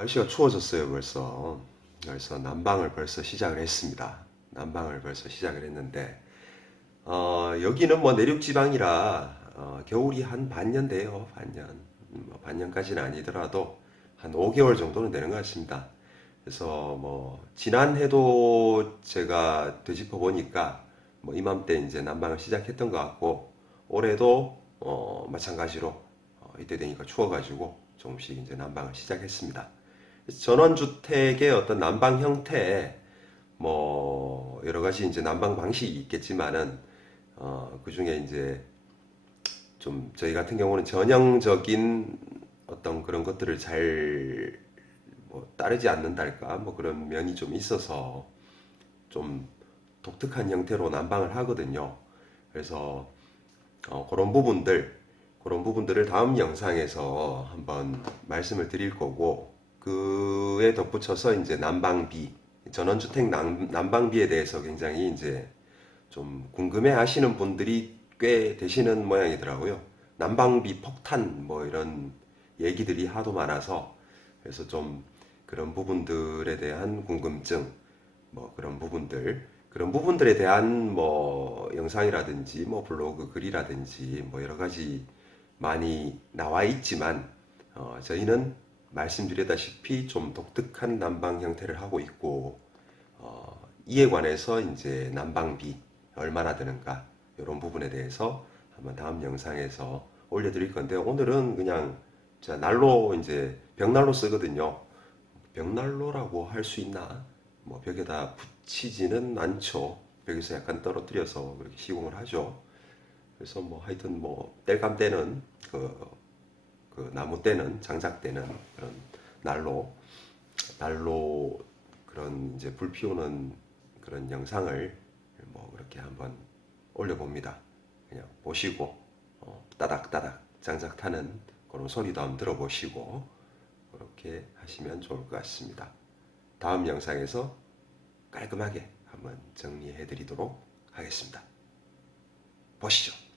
날씨가 추워졌어요, 벌써. 그래서 난방을 벌써 시작을 했습니다. 난방을 벌써 시작을 했는데, 여기는 뭐 내륙 지방이라, 겨울이 한 반년 돼요, 반년. 뭐 반년까지는 아니더라도 한 5개월 정도는 되는 것 같습니다. 그래서 뭐, 지난해도 제가 되짚어 보니까, 뭐 이맘때 이제 난방을 시작했던 것 같고, 올해도, 마찬가지로, 이때 되니까 추워가지고 조금씩 이제 난방을 시작했습니다. 전원주택의 어떤 난방 형태, 뭐, 여러 가지 이제 난방 방식이 있겠지만은, 그 중에 이제 좀 저희 같은 경우는 전형적인 어떤 그런 것들을 잘 뭐 따르지 않는달까, 뭐 그런 면이 좀 있어서 좀 독특한 형태로 난방을 하거든요. 그래서 그런 부분들을 다음 영상에서 한번 말씀을 드릴 거고, 그에 덧붙여서 이제 난방비, 전원주택 난방비에 대해서 굉장히 이제 좀 궁금해 하시는 분들이 꽤 되시는 모양이더라고요. 난방비 폭탄 뭐 이런 얘기들이 하도 많아서, 그래서 좀 그런 부분들에 대한 궁금증, 뭐 그런 부분들에 대한 뭐 영상이라든지 뭐 블로그 글이라든지 뭐 여러 가지 많이 나와 있지만, 저희는 말씀드렸다시피 좀 독특한 난방 형태를 하고 있고, 이에 관해서 이제 난방비 얼마나 드는가 이런 부분에 대해서 한번 다음 영상에서 올려드릴 건데, 오늘은 그냥 제가 난로, 이제 벽난로 쓰거든요. 벽난로라고 할 수 있나? 뭐 벽에다 붙이지는 않죠. 벽에서 약간 떨어뜨려서 그렇게 시공을 하죠. 그래서 뭐 하여튼 뭐 땔감 떼는 그 나무 떼는 장작 떼는 그런 난로 난로 그런 이제 불 피우는 그런 영상을 뭐 그렇게 한번 올려봅니다. 그냥 보시고 따닥따닥 장작 타는 그런 소리도 한번 들어보시고 그렇게 하시면 좋을 것 같습니다. 다음 영상에서 깔끔하게 한번 정리해 드리도록 하겠습니다. 보시죠.